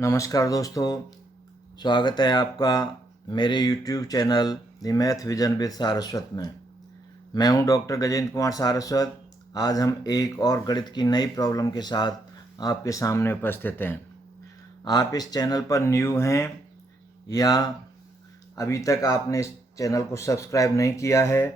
नमस्कार दोस्तों, स्वागत है आपका मेरे YouTube channel the math vision with Saraswat में। मैं हूं डॉक्टर गजेंद्र कुमार सारस्वत। आज हम एक और गणित की नई प्रॉब्लम के साथ आपके सामने उपस्थित हैं। आप इस चैनल पर न्यू हैं या अभी तक आपने इस चैनल को सब्सक्राइब नहीं किया है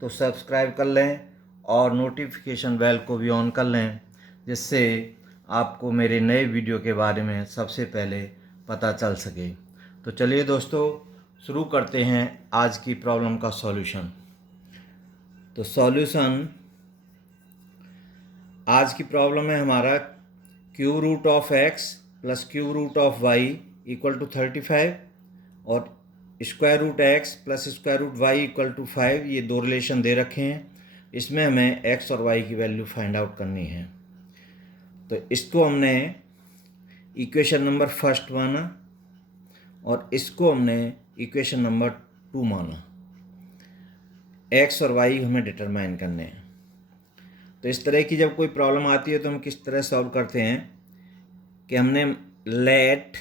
तो सब्सक्राइब कर लें और नोटिफिकेशन बेल को भी ऑन कर लें, जिससे आपको मेरे नए वीडियो के बारे में सबसे पहले पता चल सके। तो चलिए दोस्तों, शुरू करते हैं आज की प्रॉब्लम का सॉल्यूशन। तो सॉल्यूशन आज की प्रॉब्लम है हमारा cube root of X plus cube root of Y equal to 35 और square root X plus square root Y equal to 5। ये दो रिलेशन दे रखे हैं, इसमें हमें एक्स और वाई की वैल्यू फाइंड आउट करनी है। तो इसको हमने इक्वेशन नंबर फर्स्ट माना और इसको हमने इक्वेशन नंबर 2 माना। एक्स और वाई हमें डिटरमाइन करने हैं। तो इस तरह की जब कोई प्रॉब्लम आती है तो हम किस तरह सॉल्व करते हैं कि हमने let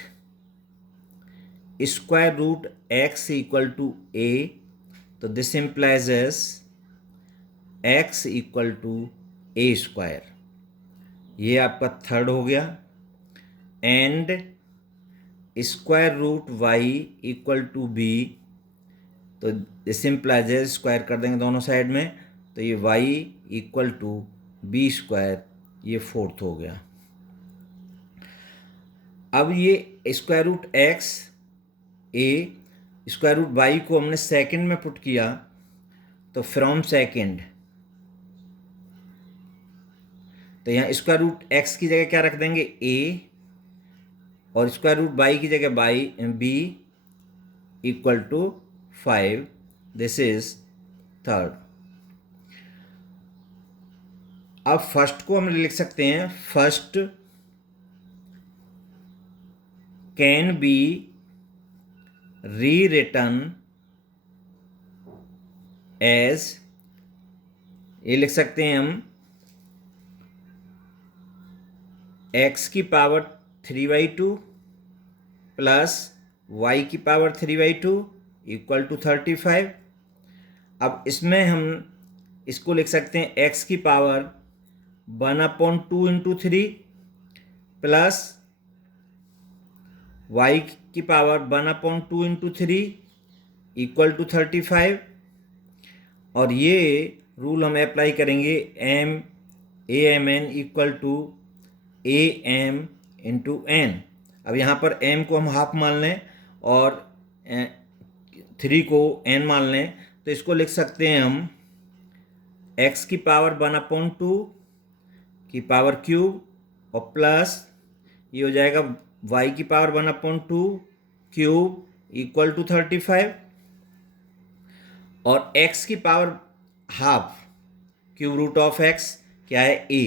square root X equal to A, तो this implies X equal to A square, ये आपका थर्ड हो गया। And square root Y equal to B, तो दिस इम्प्लाइज स्क्वायर कर देंगे दोनों साइड में, तो ये Y equal to B square, ये फोर्थ हो गया। अब ये square root X A square root Y को हमने सेकंड में पुट किया, तो फ्रॉम सेकंड, तो यहाँ स्क्वायर रूट एक्स की जगह क्या रख देंगे ए, और स्क्वायर रूट वाई की जगह by b equal to 5। This is third. अब फर्स्ट को हम लिख सकते हैं, first can be rewritten as, ये लिख सकते हैं हम एक्स की पावर 3/2 प्लस वाई की पावर 3/2 इक्वल टू 35। अब इसमें हम इसको लिख सकते हैं एक्स की पावर 1/2 इंटू 3 प्लस वाई की पावर 1/2 इंटू 3 इक्वल टू 35। और ये रूल हम अप्लाई करेंगे AMN equal to AM into n. अब यहाँ पर m को हम हाफ मान लें और 3 को n मान लें, तो इसको लिख सकते हैं हम x की पावर 1/2 की पावर क्यूब और प्लस ये हो जाएगा y की पावर 1/2 क्यूब इक्वल टू 35 और x की power half cube root of x क्या है a,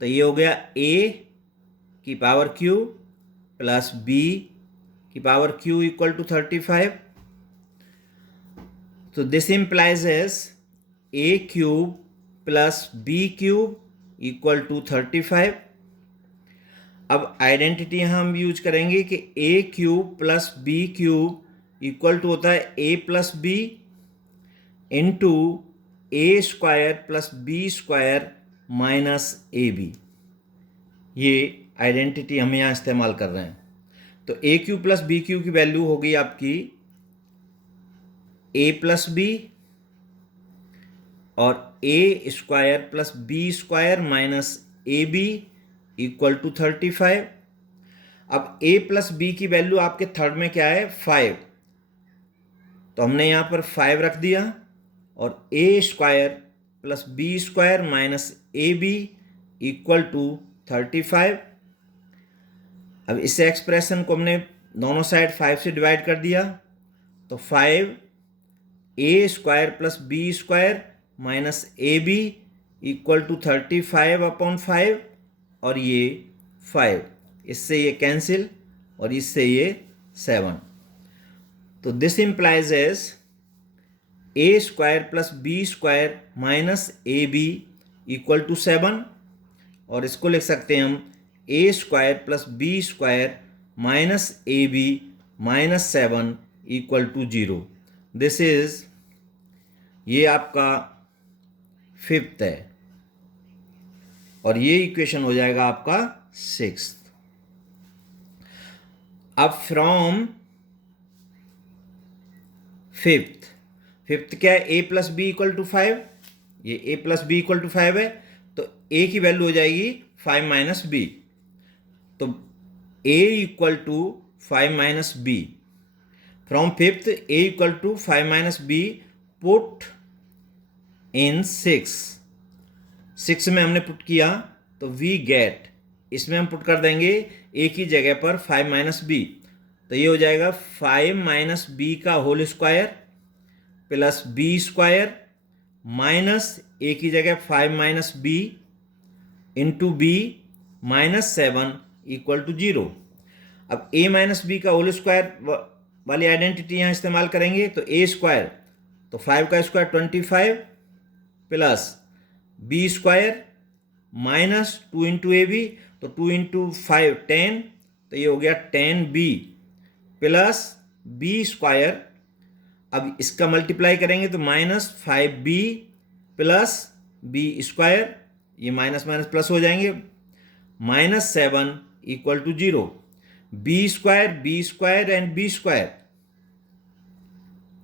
तो ये हो गया a की पावर q प्लस b की पावर q इक्वल टू 35। तो this implies as a cube plus b cube equal to 35। अब आइडेंटिटी यहाँ हम यूज करेंगे कि a cube plus b cube equal to होता है a plus b into a square plus b square minus A b. ये identity हम यहाँ इस्तेमाल कर रहे हैं। तो a q plus b q की वैल्यू होगी आपकी a प्लस बी और a square plus B square minus A B equal to 35। अब a प्लस बी की वैल्यू आपके थर्ड में क्या है 5, तो हमने यहाँ पर 5 रख दिया और a square plus B square minus A B equal to 35। अब इस एक्सप्रेशन को हमने दोनों साइड 5 से डिवाइड कर दिया, तो 5 a square plus B square minus A B equal to 35/5 और ये 5, इससे ये कैंसिल और इससे ये 7। तो this implies as a square plus B square minus A B equal to 7 और इसको लिख सकते हैं हम A square plus B square minus A B minus 7 equal to 0। This is, ये आपका फिफ्थ है और ये इक्वेशन हो जाएगा आपका सिक्स्थ। अब फ्रॉम फिफ्थ, फिफ्थ क्या है, ए प्लस बी इक्वल टू 5, ये ए प्लस बी इक्वल टू 5 है, तो ए की वैल्यू हो जाएगी 5 माइनस बी। तो A equal to 5 minus B, from fifth A equal to 5 minus B, put in 6 में हमने पुट किया तो वी गेट, इसमें हम पुट कर देंगे ए की जगह पर 5 माइनस बी, तो ये हो जाएगा 5 माइनस बी का whole square plus B square minus A की जगह 5 minus B into B minus 7 equal to 0। अब ए माइनस बी का होल स्क्वायर वाली आइडेंटिटी यहाँ इस्तेमाल करेंगे तो ए स्क्वायर, तो 5 का square 25 plus B square minus 2 into A B, तो 2 इंटू 5 10, तो ये हो गया 10 बी प्लस बी स्क्वायर। अब इसका मल्टीप्लाई करेंगे तो minus 5 b plus B square, ये माइनस माइनस प्लस हो जाएंगे, minus 7 equal to 0। B square and b square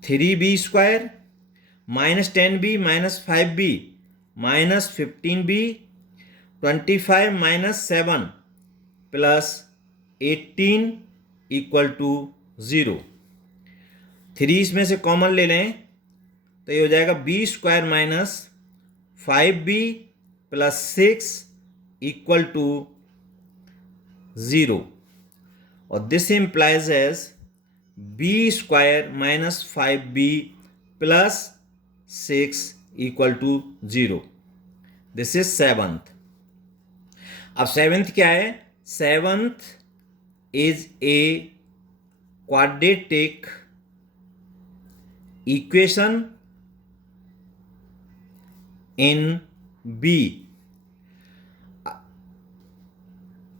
3b square minus 10b minus 5b minus 15b 25 minus 7 plus 18 equal to 0। 3 इसमें से common ले लें तो ये हो जाएगा b square minus 5b plus 6 equal to 0, और this implies as b square minus 5b plus 6 equal to 0। This is seventh. अब सेवंथ क्या है, seventh is a quadratic equation in b.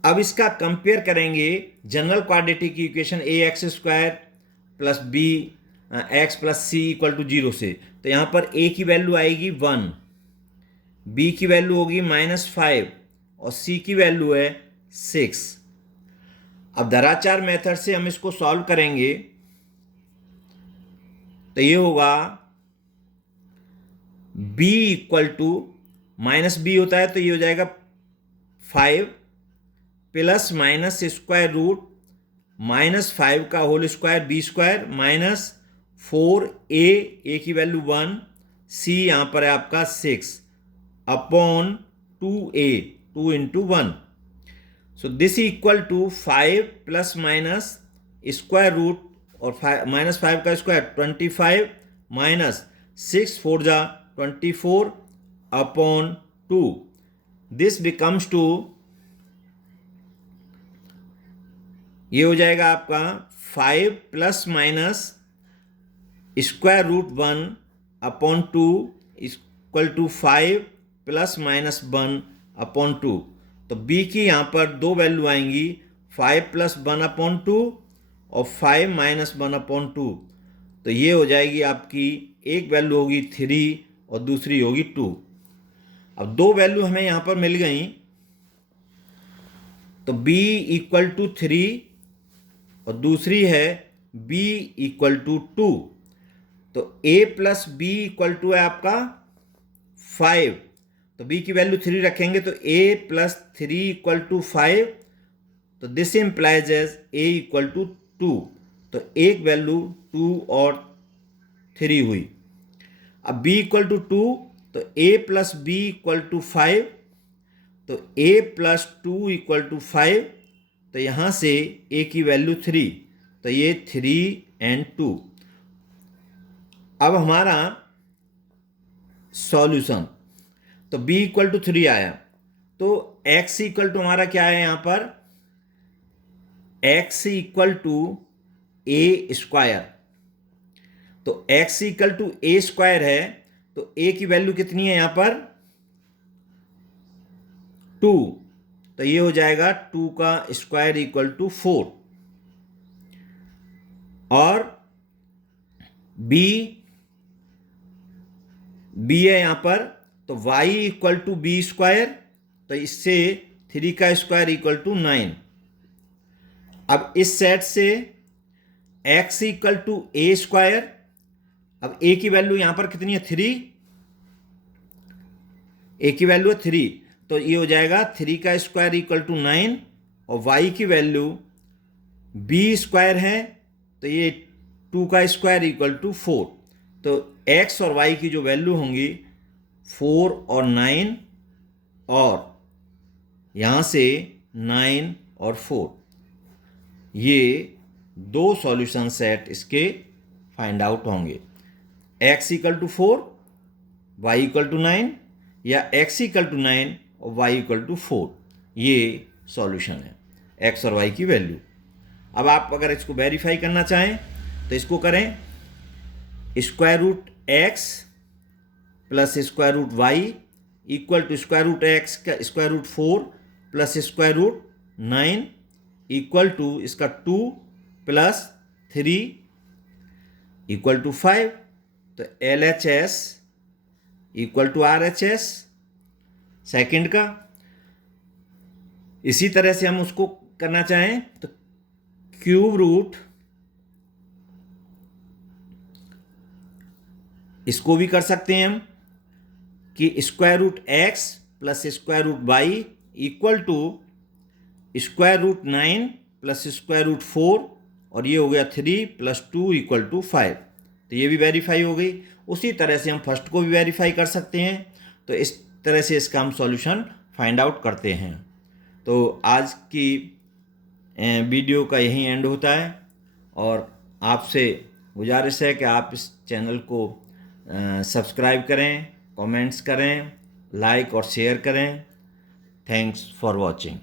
अब इसका कंपेयर करेंगे general quadratic equation a x square plus b x plus c equal to 0 से। तो यहाँ पर ए की वैल्यू आएगी 1, बी की वैल्यू होगी -5 और सी की वैल्यू है 6। अब दराचार मेथड से हम इसको सॉल्व करेंगे तो ये होगा b equal to minus b होता है तो ये हो जाएगा 5 प्लस माइनस स्क्वायर रूट -5 का whole square b square minus 4 a की वैल्यू 1, सी यहाँ पर है आपका 6 upon 2a 2 into 1। So this equal to 5 plus minus square root और -5 का स्क्वायर 25 माइनस 6 4 जा 24 अपॉन 2। दिस बिकम्स टू, ये हो जाएगा आपका 5 plus minus square root 1 upon 2 equal to 5 plus minus 1 upon 2। तो b की यहाँ पर दो वैल्यू आएंगी, 5 प्लस 1 अपॉन 2 और 5 माइनस 1 अपॉन 2। तो ये हो जाएगी आपकी, एक वैल्यू होगी 3 और दूसरी होगी 2। अब दो वैल्यू हमें यहाँ पर मिल गई तो b इक्वल टू 3 और दूसरी है b इक्वल टू 2। तो a plus b equal to है आपका 5, तो b की वैल्यू 3 रखेंगे तो a प्लस 3 इक्वल टू 5, तो this implies as a equal to 2। तो एक वैल्यू 2 और 3 हुई। अब b इक्वल टू 2 तो a plus b equal to 5, तो a प्लस 2 इक्वल टू 5, तो यहाँ से a की वैल्यू 3, तो ये 3 एंड 2। अब हमारा सॉल्यूशन, तो b इक्वल टू 3 आया, तो x इक्वल टू हमारा क्या है यहाँ पर, x equal to A square. तो x equal to A square है तो a की वैल्यू कितनी है यहाँ पर 2, तो ये हो जाएगा 2 का स्क्वायर इक्वल टू 4। और बी है यहाँ पर, तो y equal to B square, तो इससे 3 का स्क्वायर इक्वल टू 9। अब इस सेट से x equal to A square, अब a की वैल्यू यहाँ पर कितनी है 3, a की वैल्यू है 3, तो ये हो जाएगा 3 का स्क्वायर इक्वल टू 9, और y की वैल्यू b स्क्वायर है, तो ये 2 का स्क्वायर इक्वल टू 4, तो x और y की जो वैल्यू होंगी 4 और 9, और यहाँ से 9 और 4, ये दो सॉल्यूशन सेट इसके फाइंड आउट होंगे। x equal to 4, y equal to 9, या x इक्वल टू 9 और y इक्वल टू 4, ये सॉल्यूशन है x और y की वैल्यू। अब आप अगर इसको वेरीफाई करना चाहें तो इसको करें, square root x plus square root y equal to square root x का square root 4 plus square root 9 equal to इसका 2 प्लस 3 इक्वल टू 5, तो LHS equal to RHS second का। इसी तरह से हम उसको करना चाहें तो क्यूब रूट, इसको भी कर सकते हैं हम कि square root x plus square root y equal to square root 9 plus square root 4, और ये हो गया 3 प्लस 2 इक्वल टू 5, तो ये भी वेरीफाई हो गई। उसी तरह से हम फर्स्ट को भी वेरीफाई कर सकते हैं, तो इस तरह से इसका हम सॉल्यूशन फाइंड आउट करते हैं। तो आज की वीडियो का यही एंड होता है, और आपसे गुजारिश है कि आप इस चैनल को सब्सक्राइब करें, कमेंट्स करें, लाइक और शेयर करें। Thanks for watching.